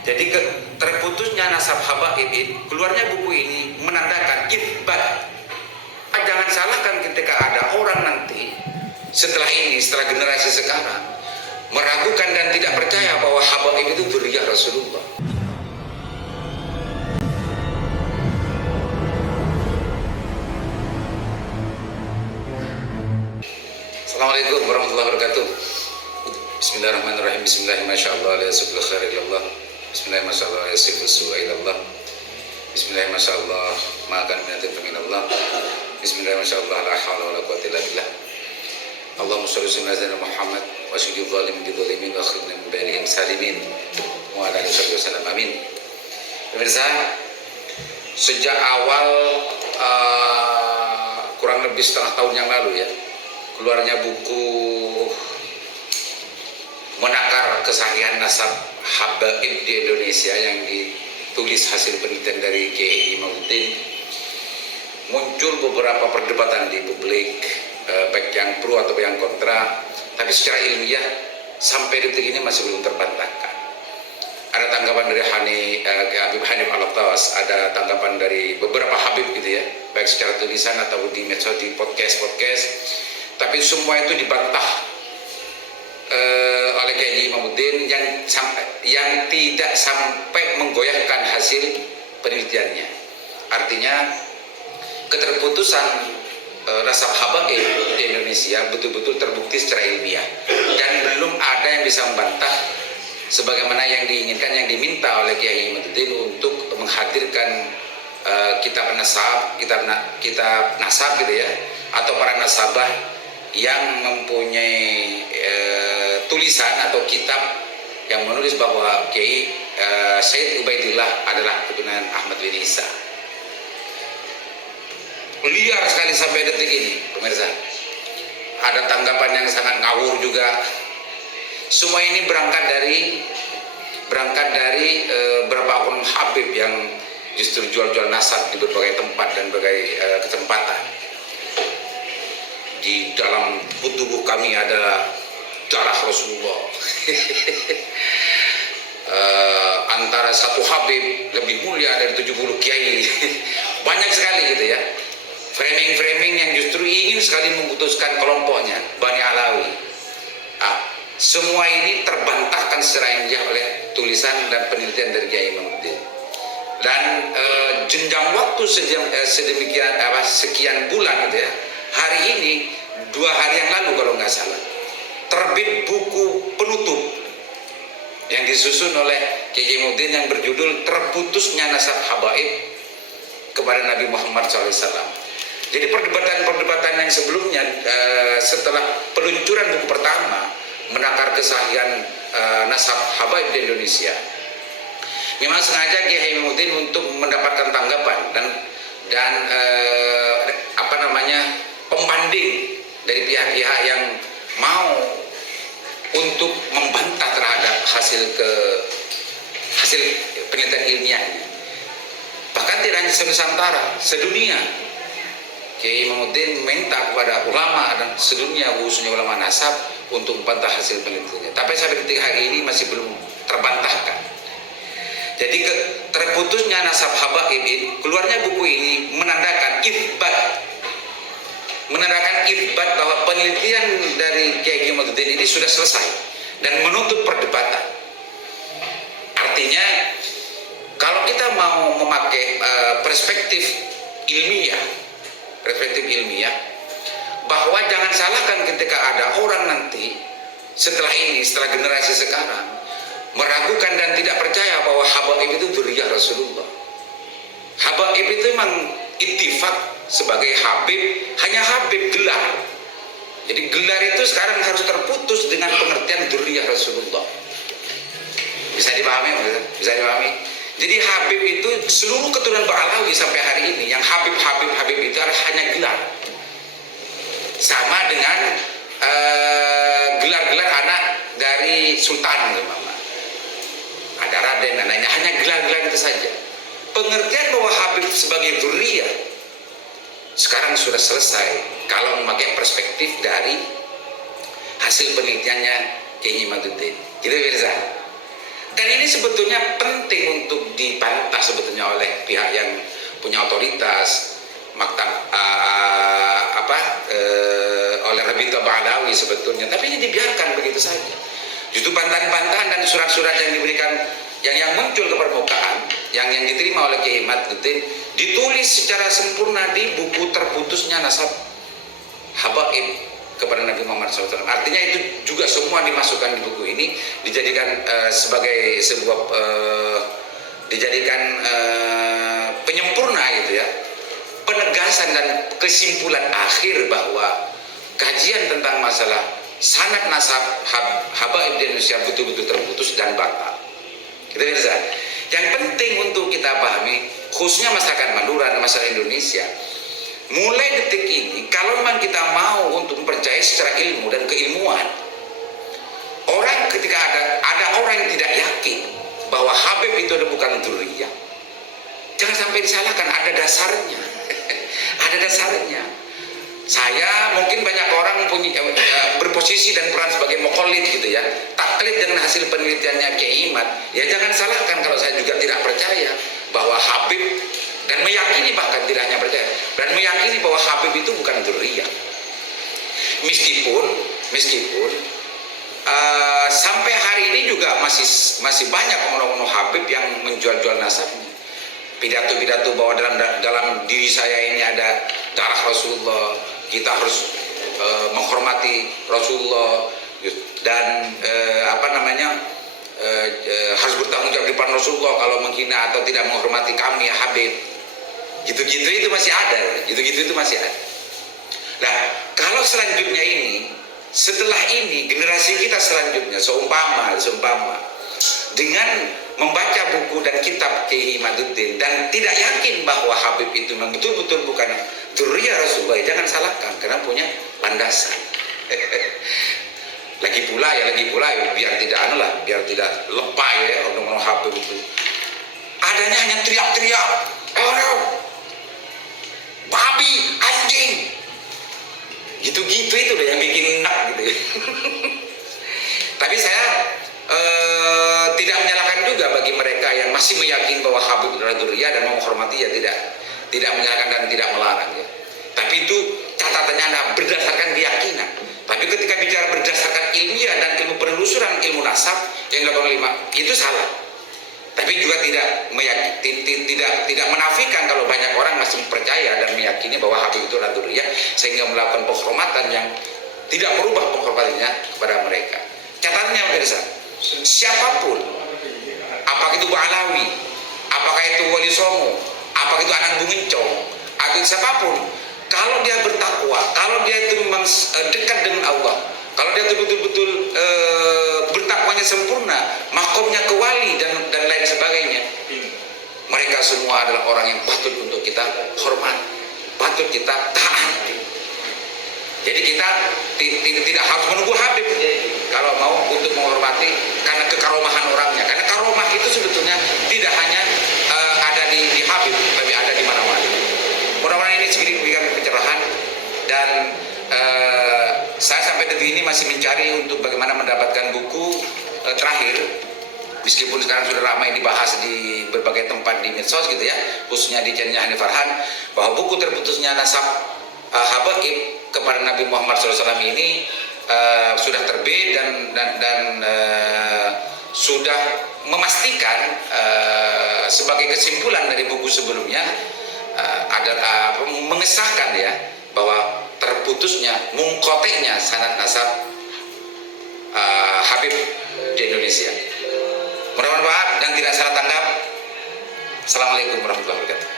Jadi terputusnya nasab habaib, keluarnya buku ini menandakan itsbat. Jangan salahkan ketika ada orang nanti setelah generasi sekarang meragukan dan tidak percaya bahwa habaib itu dzurriyyah Rasulullah. Assalamualaikum warahmatullahi wabarakatuh. Bismillahirrahmanirrahim. Bismillahirrahmanirrahim. Bismillahirrahmanirrahim. Bismillahirrahmanirrahim. Bismillahirrahmanirrahim. Makan minatin minallah. Bismillahirrahmanirrahim. La haula wala quwwata illa billah. Allahumma shalli ala sayyidina Muhammad wa syidil zalimin bi zalimin wa akhrijna min bainihim salimin. Wa ala alihi wasallam. Amin. Pemirsa, sejak awal kurang lebih setengah tahun yang lalu ya, keluarnya buku menakar kesahihan nasab habaib di Indonesia yang ditulis hasil penelitian dari Kiai Imamuddin. Muncul beberapa perdebatan di publik, baik yang pro atau yang kontra, tapi secara ilmiah sampai detik ini masih belum terbantahkan. Ada tanggapan dari Habib Hanif Al-Tawas, ada tanggapan dari beberapa habib gitu ya, baik secara tulisan atau di medsos, di podcast, tapi semua itu dibantah oleh Kiai Imamuddin yang tidak sampai menggoyahkan hasil penelitiannya. Artinya keterputusan nasab habaib di Indonesia betul-betul terbukti secara ilmiah dan belum ada yang bisa membantah sebagaimana yang diinginkan, yang diminta oleh Kiai Imamuddin untuk menghadirkan kitab nasab gitu ya, atau para nasabah yang mempunyai tulisan atau kitab yang menulis bahwa Kiai Sayyid Ubaidillah adalah keturunan Ahmad bin Isa. Liar sekali sampai detik ini, pemirsa. Ada tanggapan yang sangat ngawur juga. Semua ini berangkat dari beberapa akun habib yang justru jual-jual nasab di berbagai tempat dan berbagai kesempatan. Di dalam tubuh kami adalah darah Rasulullah. Antara satu habib lebih mulia dari 70 kiai. Banyak sekali gitu ya. Framing-framing yang justru ingin sekali memutuskan kelompoknya, Bani Alawi. Semua ini terbantahkan secara ilmiah oleh tulisan dan penelitian dari Kiai Imamuddin. Dan jenjang waktu sekian bulan gitu ya. Hari ini 2 hari yang lalu kalau nggak salah terbit buku penutup yang disusun oleh Kiai Imamuddin yang berjudul Terputusnya Nasab Habaib kepada Nabi Muhammad SAW. Jadi perdebatan yang sebelumnya setelah peluncuran buku pertama menakar kesahihan nasab habaib di Indonesia, memang sengaja Kiai Imamuddin untuk mendapatkan tanggapan dan pembanding dari pihak-pihak yang mau untuk membantah terhadap hasil penelitian ilmiahnya. Bahkan tidak hanya se-Nusantara, sedunia. Kiai Imamuddin minta kepada ulama dan sedunia, khususnya ulama nasab, untuk membantah hasil penelitiannya. Tapi sampai detik hari ini masih belum terbantahkan. Jadi terputusnya nasab habaib, keluarnya buku ini menandakan itsbat bahwa penelitian dari Kiai Imamuddin ini sudah selesai dan menutup perdebatan. Artinya kalau kita mau memakai perspektif ilmiah, bahwa jangan salahkan ketika ada orang nanti setelah generasi sekarang meragukan dan tidak percaya bahwa habaib itu dzurriyyah Rasulullah. Habaib itu memang ittifaq sebagai habib, hanya habib gelar. Jadi gelar itu sekarang harus terputus dengan pengertian dzurriyyah Rasulullah. Bisa dipahami? Jadi habib itu seluruh keturunan Ba'alawi sampai hari ini, yang habib itu adalah hanya gelar. Sama dengan gelar-gelar anak dari sultan, ada raden dan lainnya, hanya gelar-gelar itu saja. Pengertian bahwa habib sebagai dzurriyyah sekarang sudah selesai kalau memakai perspektif dari hasil penelitiannya Kiai Imamuddin. Gitu, Mirza. Dan ini sebetulnya penting pihak yang punya otoritas, maktab oleh Rabita Ba'alawi sebetulnya, tapi ini dibiarkan begitu saja. Justru bantahan-bantahan dan surat-surat yang diberikan yang muncul ke permukaan, yang diterima oleh Kiai Imaduddin, ditulis secara sempurna di buku terputusnya nasab habaib kepada Nabi Muhammad SAW. Artinya itu juga semua dimasukkan di buku ini, dijadikan sebagai sebuah penyempurna gitu ya, penegasan dan kesimpulan akhir bahwa kajian tentang masalah sanad nasab habaib di Indonesia betul-betul terputus dan batal. Kita bisa. Yang penting untuk kita pahami, khususnya masyarakat Madura dan masyarakat Indonesia, mulai detik ini, kalau memang kita mau untuk mempercayai secara ilmu dan keilmuan, orang ketika ada orang yang tidak yakin bahwa Habib itu bukan dzurriyyah, jangan sampai disalahkan, ada dasarnya. Ada dasarnya. Saya mungkin banyak orang punya berposisi dan peran sebagai muqallid gitu ya, taklid dengan hasil penelitiannya Kiai Imad. Ya jangan salahkan kalau saya juga tidak percaya bahwa Habib, dan meyakini, bahkan tidak hanya percaya, dan meyakini bahwa Habib itu bukan dzurriyyah. Meskipun sampai hari ini juga masih banyak orang-orang Habib yang menjual-jual nasabnya. Pidato-pidato bahwa dalam diri saya ini ada darah Rasulullah, kita harus menghormati Rasulullah dan harus bertanggung jawab di depan Rasulullah kalau menghina atau tidak menghormati kami ya Habib. Gitu-gitu itu masih ada. Nah, kalau selanjutnya ini, setelah ini generasi kita selanjutnya seumpama dengan membaca buku dan kitab Kiai Imaduddin dan tidak yakin bahwa Habib itu memang betul-betul bukan dzurriyyah Rasulullah, jangan salahkan karena punya landasan. Lagi pula biar tidak lebay ya orang-orang Habib itu. Adanya hanya teriak-teriak, babi, anjing. Gitu-gitu itu loh yang bikin enak gitu ya. Tapi saya tidak menyalahkan juga bagi mereka yang masih meyakini bahwa Habib adalah dzurriyyah dan menghormati, ya tidak menyalahkan dan tidak melarang ya. Tapi itu catatannya adalah berdasarkan keyakinan. Tapi ketika bicara berdasarkan ilmiah dan ilmu penelusuran ilmu nasab yang dilakukan itu salah. Tapi juga tidak menafikan kalau banyak orang masih percaya dan meyakini bahwa Habib itu adalah dzurriyyah sehingga melakukan penghormatan yang tidak merubah penghormatannya kepada mereka. Catatannya pemirsa, siapapun, apakah itu Ba'alawi, apakah itu Wali Songo, apakah itu Anak Bumincong, atau siapapun, kalau dia bertakwa, kalau dia itu memang dekat dengan Allah, kalau dia itu betul-betul bertakwanya sempurna, makomnya ke wali dan lain sebagainya, mereka semua adalah orang yang patut untuk kita hormat, patut kita taati. Jadi kita tidak harus menunggu Habib kalau mau untuk menghormati karena kekaromahan orangnya. Karena karomah itu sebetulnya tidak hanya ada di Habib, tapi ada di mana-mana. Mudah-mudahan ini sedikit memberikan pencerahan, dan saya sampai detik ini masih mencari untuk bagaimana mendapatkan buku terakhir. Meskipun sekarang sudah ramai dibahas di berbagai tempat di medsos gitu ya, khususnya di channelnya Hanif Farhan, bahwa buku terputusnya nasab habaib kepada Nabi Muhammad SAW ini sudah terbit dan sudah memastikan sebagai kesimpulan dari buku sebelumnya adalah mengesahkan ya bahwa terputusnya mungkoteknya sanad nasab Habib di Indonesia. Mudah-mudahan dan tidak salah tanggap. Assalamualaikum warahmatullahi wabarakatuh.